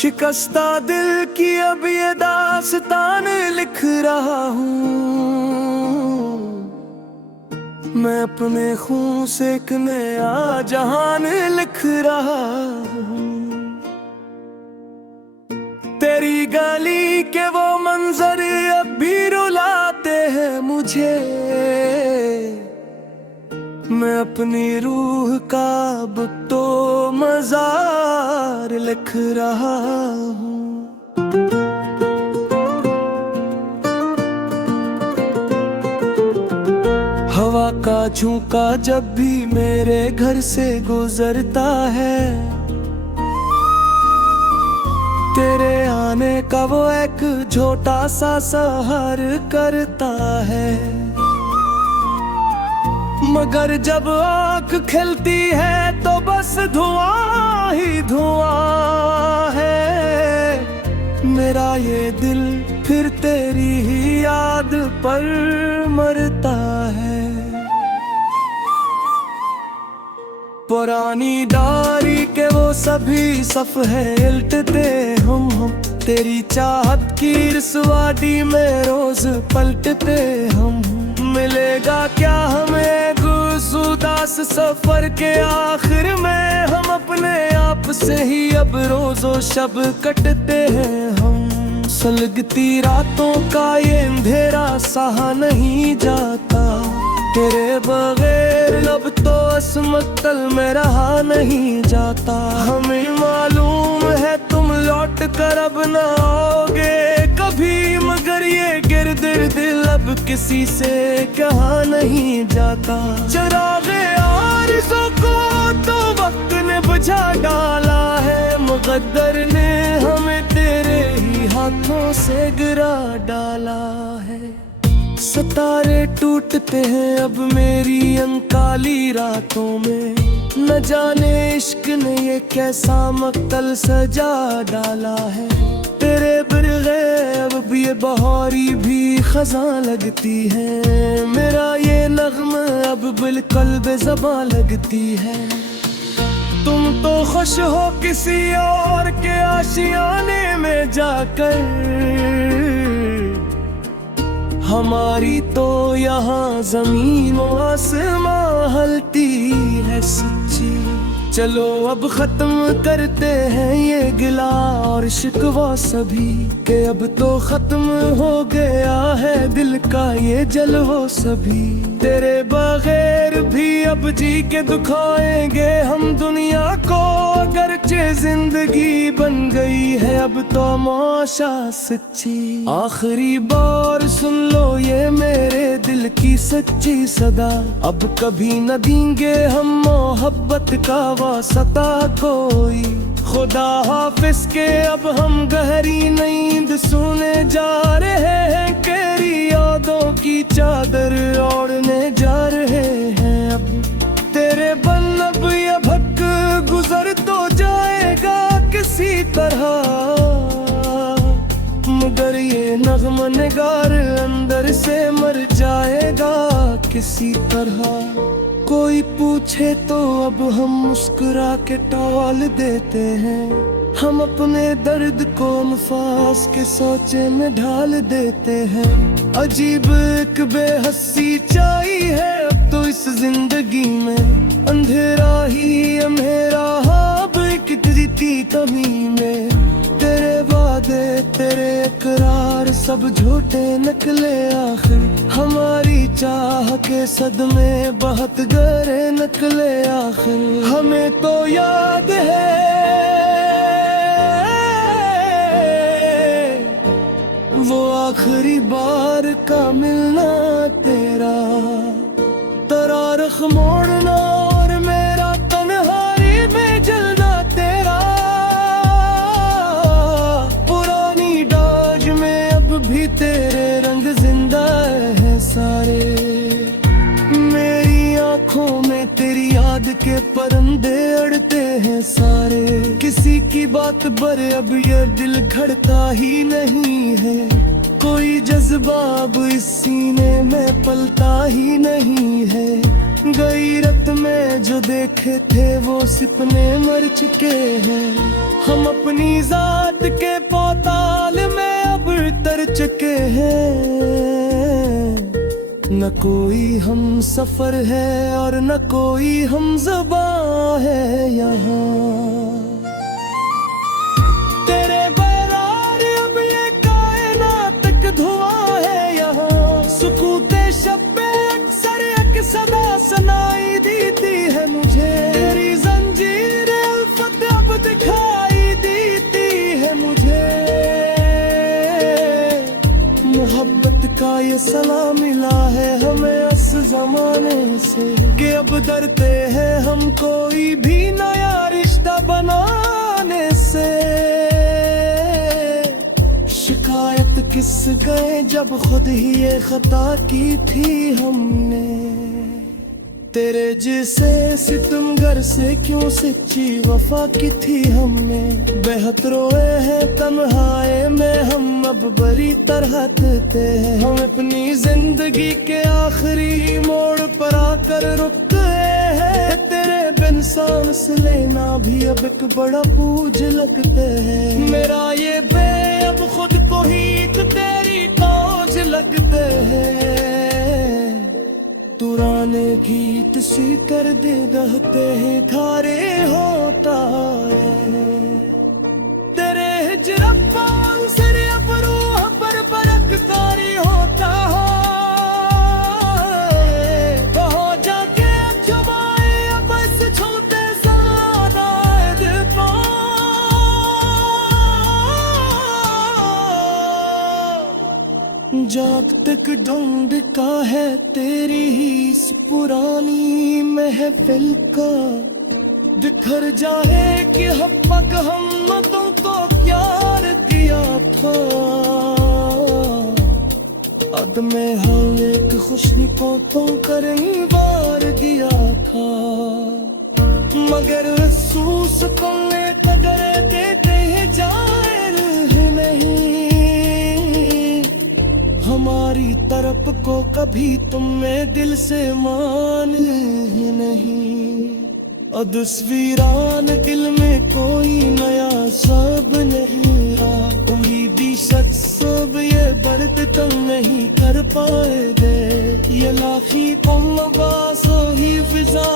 शिकस्ता दिल की अब ये दास्तान लिख रहा हूँ। मैं अपने खून से एक नया जहान लिख रहा हूँ। तेरी गली के वो मंजर अब भी रुलाते हैं मुझे। मैं अपनी रूह का अब तो मजार लिख रहा हूँ। हवा का झोंका जब भी मेरे घर से गुजरता है, तेरे आने का वो एक छोटा सा सहर करता है। मगर जब आँख खिलती है तो बस धुआं ही धुआं है। मेरा ये दिल फिर तेरी ही याद पर मरता है। पुरानी डायरी के वो सभी सफ़े उल्टते हम तेरी चाहत की रसवाड़ी में रोज पलटते हम। मिलेगा क्या हमें गुज़ुदास सफर के आखिर में, हम अपने आप से ही अब रोजो शब कटते हैं हम। सुलगती रातों का ये अंधेरा सहा नहीं जाता, तेरे बगैर अब तो असमतल में रहा नहीं जाता। हमें मालूम है तुम लौट कर अब न आओगे कभी, मगर ये गिरदिर दिल अब किसी से कहा नहीं जाता। चरागे आरज़ू को तो वक्त ने बुझा डाला है, मुक़द्दर ने हमें तेरे ही हाथों से गिरा डाला है। सितारे टूटते हैं अब मेरी अंकाली रातों में, न जाने इश्क ने ये कैसा मक्तल सजा डाला है। तेरे बगैर अब ये बहारी भी खज़ां लगती है, मेरा ये नग़्मा अब बिल्कुल बेज़बां लगती है। तुम तो खुश हो किसी और के आशियाने में जाकर, हमारी तो यहाँ ज़मीन व आसमां हलती है सच्ची। चलो अब खत्म करते हैं ये गिला और शिकवा सभी, के अब तो खत्म हो गया है दिल का ये जलवा सभी। तेरे बगैर भी अब जी के दिखाएंगे हम दुनिया को, अगरचे जिंदगी बन गई है अब तो तमाशा सच्ची। आखिरी बार सुन लो ये मेरे दिल की सच्ची सदा, अब कभी न देंगे हम मोहब्बत का वास्ता कोई। खुदा हाफिज के अब हम गहरी नींद सोने जा रहे हैं, तेरी यादों की चादर ओढ़ने जा रहे हैं अब। तेरे बन अब ये भक गुजर तो जाएगा किसी तरह, मगर ये नग़्मा निगार अंदर से मर जाएगा किसी तरह। कोई पूछे तो अब हम मुस्कुरा के टाल देते हैं, हम अपने दर्द को अल्फाज़ के सोचे में ढाल देते हैं। अजीब एक बेहसी छाई है अब तो इस जिंदगी में, अंधेरा ही अंधेरा अब एक रीति कमी में। तेरे वादे तेरे इकरार सब झूठे निकले आखिर, हमारी चाह के सदमे बहुत गहरे निकले आखिर। हमें तो याद है वो आखिरी बार का मिलना तेरा, तरारख मोड़ना और मेरा तन्हाई में जलना तेरा। पुरानी डाज में अब भी तेरे रंग जिंदा है सारे, मेरी आँखों में तेरी याद के परिंदे अड़ते हैं सारे। किसी की की बात पर अब ये दिल खड़ता ही नहीं है, कोई जज्बा अब इस सीने में पलता ही नहीं है। गई रात में जो देखे थे वो सपने मर चुके हैं, हम अपनी जात के पोताल में अब तर चुके हैं। न कोई हम सफर है और न कोई हम ज़बां है यहाँ। तेरे बगैर अब ये कायनात तक धुआं है यहाँ। सुकूते शब में अक्सर एक सदा सुनाई देती है मुझे, तेरी जंजीर उल्फत अब दिखाई देती है मुझे। मोहब्बत का ये सलाम मिला है हमें इस जमाने से, कि अब डरते हैं हम कोई भी नया रिश्ता बनाने से। शिकायत किस गए जब खुद ही ये खता की थी हमने। तेरे जिसे सितमगर से क्यों सच्ची वफा की थी हमने। बेहद रोए हैं तन्हाई में हम अब बड़ी तरह थे। हम अपनी जिंदगी के आखिरी मोड़ पर आकर रुक गए हैं। तेरे बिन सांस लेना भी अब एक बड़ा पूज लगते हैं। मेरा ये बे अब खुद को ही तेरी तौज लगते हैं। पुराने गीत सी कर दे दहते हैं धारे होता है। तेरे हिजरत सिर अब रूह पर बरकतारी होता है। हो जाके जमाए अब इस छोटे सादात जाग तक ढूंढ का है तेरी ही इस पुरानी महफिल का। बिखर जाए कि हब तक हम तुमको प्यार किया था। अदमे हम एक खुशनी को तुम कहीं बार किया था। मगर सूस तुमने कदर देते हैं जाहिर नहीं। हमारी तरफ को कभी तुमने दिल से मान ही नहीं। अदस वीरान दिल में कोई नया सब नहीं रहा। उम्मीदी शख्स सब ये बर्द तुम नहीं कर पाएंगे। ये लाखी तुम बासो ही फिजा